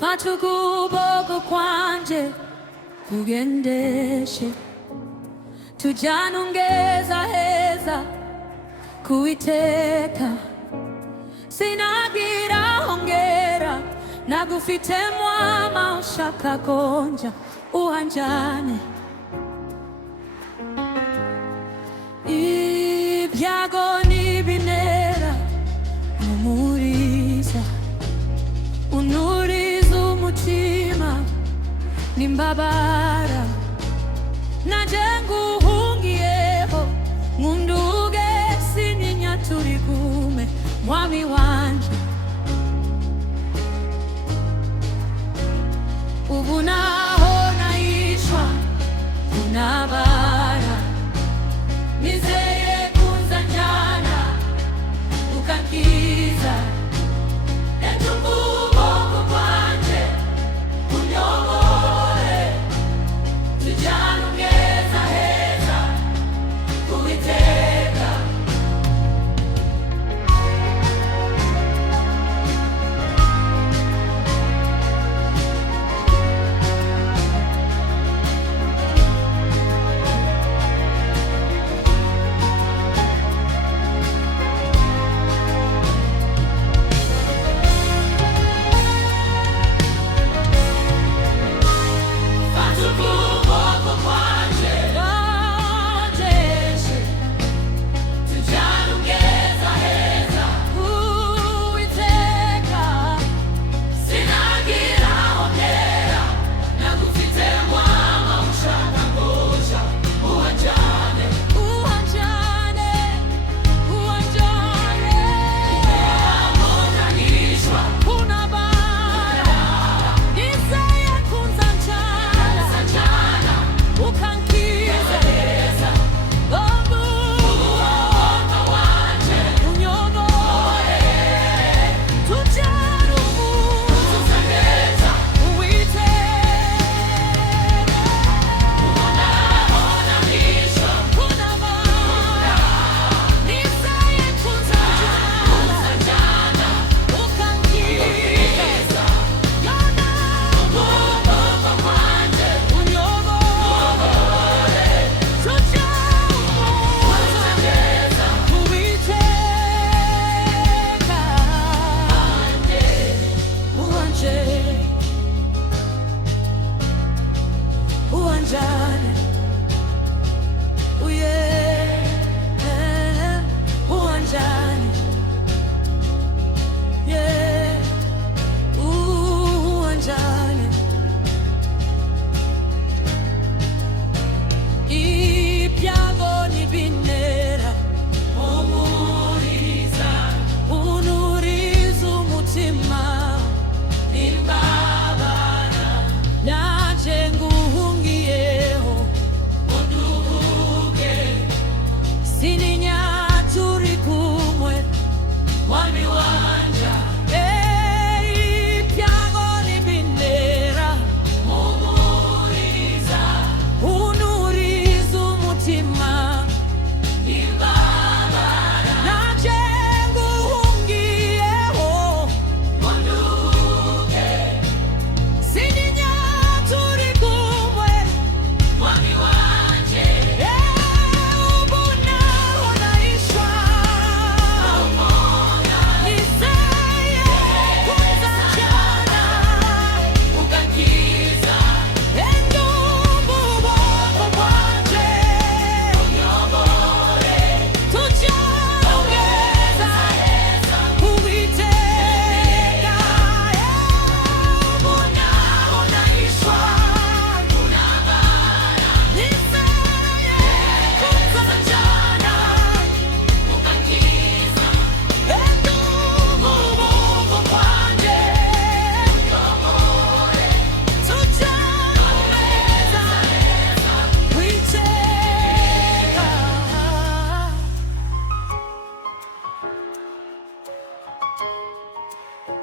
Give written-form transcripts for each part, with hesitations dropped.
Fatukubogo kwanje kugendeshe tujanongeza heza kuiteka sinagira hongera nagufite mwama ushaka konja uhanjane ibyago nibinera mumuriza unuriza umutima nimbabara naje nguhungiyeho ngunduge sinyinya turi kumwe mwami wanje ubu naho naishwa unabara nizeye kunza njana ukakiza etububoko kwanje unyobore tujanongeza heza kuiteka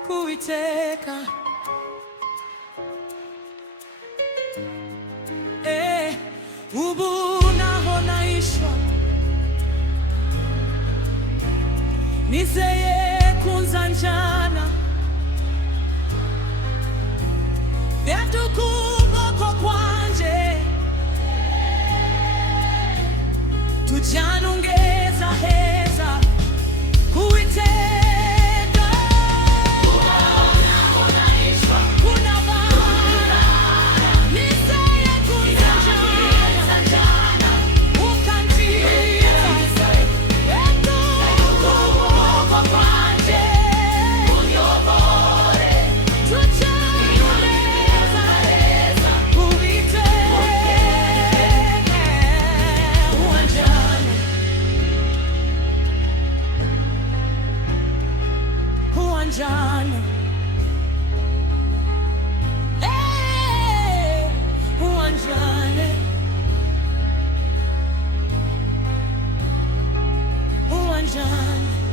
kuiteka ubu naho naishwa nizeye kunza njana vyatukuboko kwanje tujanongeza heza kuiteka kuna bara niseye kunjana ukantira vyatukuboko kwanje tujanongeza heza kuiteka uwanjani uwanjani, uwanjani, uwanjani.